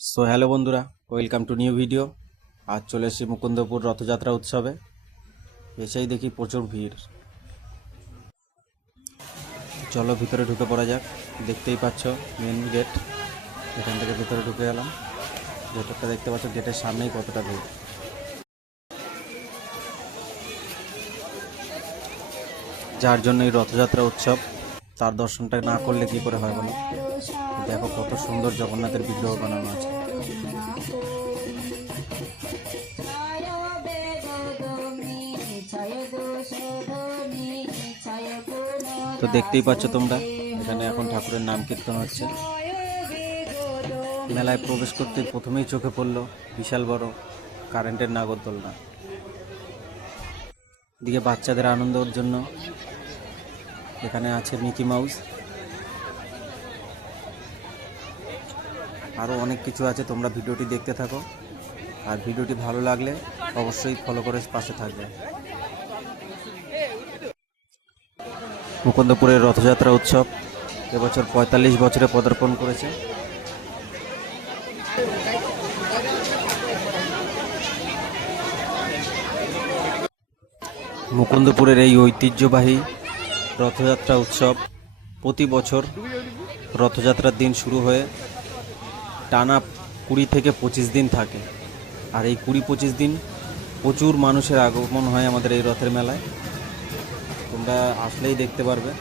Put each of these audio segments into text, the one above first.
So hello বন্ধুরা, welcome to new video. আজ চলে এসেছি মুকুন্দপুর রথযাত্রা উৎসবে। এসেই দেখি প্রচুর ভিড়। চলো ভিতরে ঢুকে পড়া যাক। দেখতেই পাচ্ছ মেন গেট, এখান থেকে ভিতরে ঢুকে গেলাম। ভেতরটা দেখতে পাচ্ছ, গেটের সামনেই কতটা ভিড়। যার জন্য এই রথযাত্রা উৎসব, তার দর্শনটা না করলে কি করে হয় বলো। দেখো কত সুন্দর জগন্নাথের বিগ্রহ বানানো আছে। তো দেখতেই পাচ্ছ তোমরা, এখানে এখন ঠাকুরের নাম কীর্তন হচ্ছে। মেলায় প্রবেশ করতে প্রথমেই চোখে পড়লো বিশাল বড় কারেন্টের নাগরদোলনা। দিকে বাচ্চাদের আনন্দের জন্য এখানে আছে মিকি মাউস, আরও অনেক কিছু আছে। তোমরা ভিডিওটি দেখতে থাকো, আর ভিডিওটি ভালো লাগলে অবশ্যই ফলো করে পাশে থাকবে। মুকুন্দপুরের রথযাত্রা উৎসব এবছর ৪৫ বছরে পদার্পণ করেছে। মুকুন্দপুরের এই ঐতিহ্যবাহী রথযাত্রা উৎসব প্রতি বছর রথযাত্রার দিন শুরু হয়ে টানা ২০ থেকে ২৫ দিন থাকে। আর এই ২০-২৫ দিন প্রচুর মানুষের আগমন হয় আমাদের এই রথের মেলায়। তোমরা আসলেই দেখতে পারবে।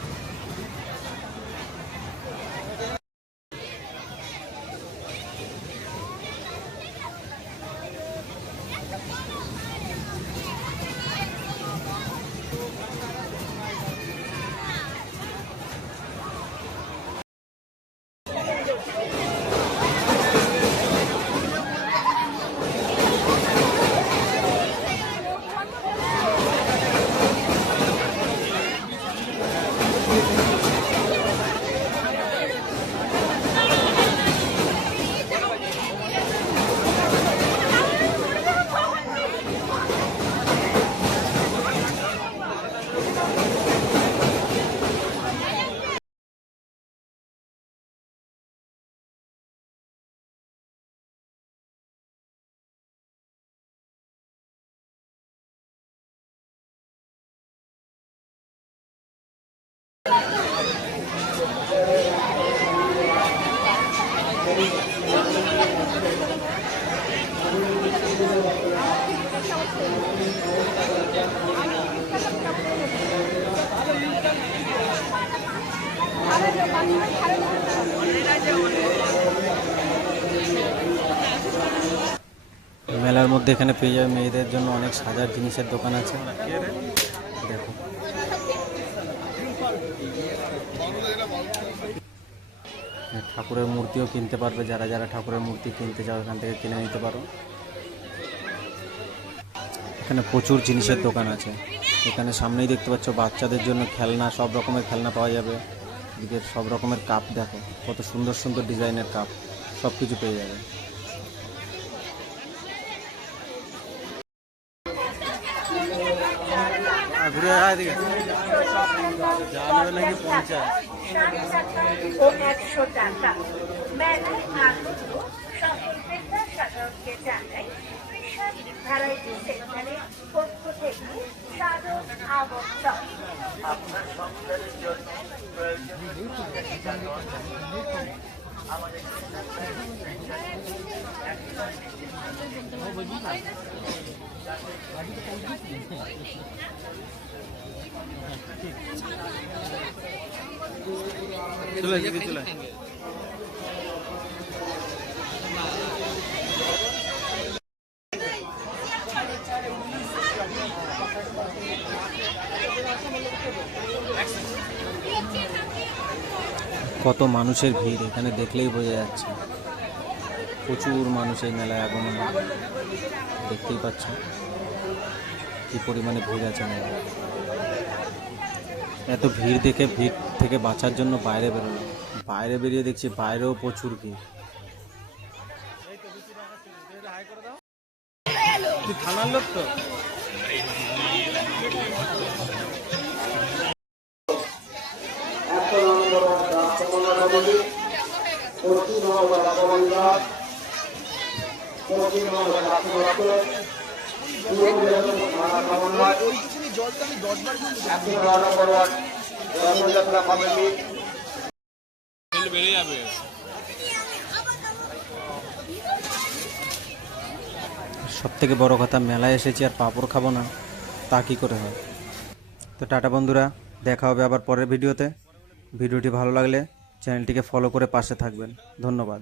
মেলার মধ্যে এখানে পেয়ে যাবে মেয়েদের জন্য অনেক সাজার জিনিসের দোকান আছে। দেখো ঠাকুরের মূর্তিও কিনতে পারবে, যারা যারা ঠাকুরের মূর্তি কিনতে চাও এখান থেকে কিনে নিতে পারো। এখানে প্রচুর জিনিসের দোকান আছে। এখানে সামনেই দেখতে পাচ্ছ বাচ্চাদের জন্য খেলনা, সব রকমের খেলনা পাওয়া যাবে। এদিকে সব রকমের কাপ, দেখো কত সুন্দর সুন্দর ডিজাইনের কাপ, সব কিছু পেয়ে যাবে। ঘুরে এদিকে নাকি 50 ও 100 টাকা। মেলায় আগত সকল ক্রেতা সাধারণকে জানাই বিশাল ভ্যারাইটি সেন্টারের পক্ষ থেকে সাদর আমন্ত্রণ। আপনার সংসারের জন্য চলে চলে কত মানুষের ভিড় এখানে দেখলেই বোঝা যাচ্ছে। প্রচুর মানুষ এই মেলায় আগমন, দেখতেই পাচ্ছ কি পরিমাণে ভিড় আছে মেলায়। এত ভিড় দেখে ভিড় থেকে বাঁচার জন্য বাইরে বেরোলাম। বাইরে বেরিয়ে দেখছি বাইরেও প্রচুর ভিড়। থানার লোক তো পশ্চিমবঙ্গ পরিবার সব থেকে বড় কথা, মেলায় এসেছি আর পাঁপড় খাবো না, তা কি করে হয়। তো টাটা বন্ধুরা, দেখা হবে আবার পরের ভিডিওতে। ভিডিওটি ভালো লাগলে চ্যানেলটিকে ফলো করে পাশে থাকবেন। ধন্যবাদ।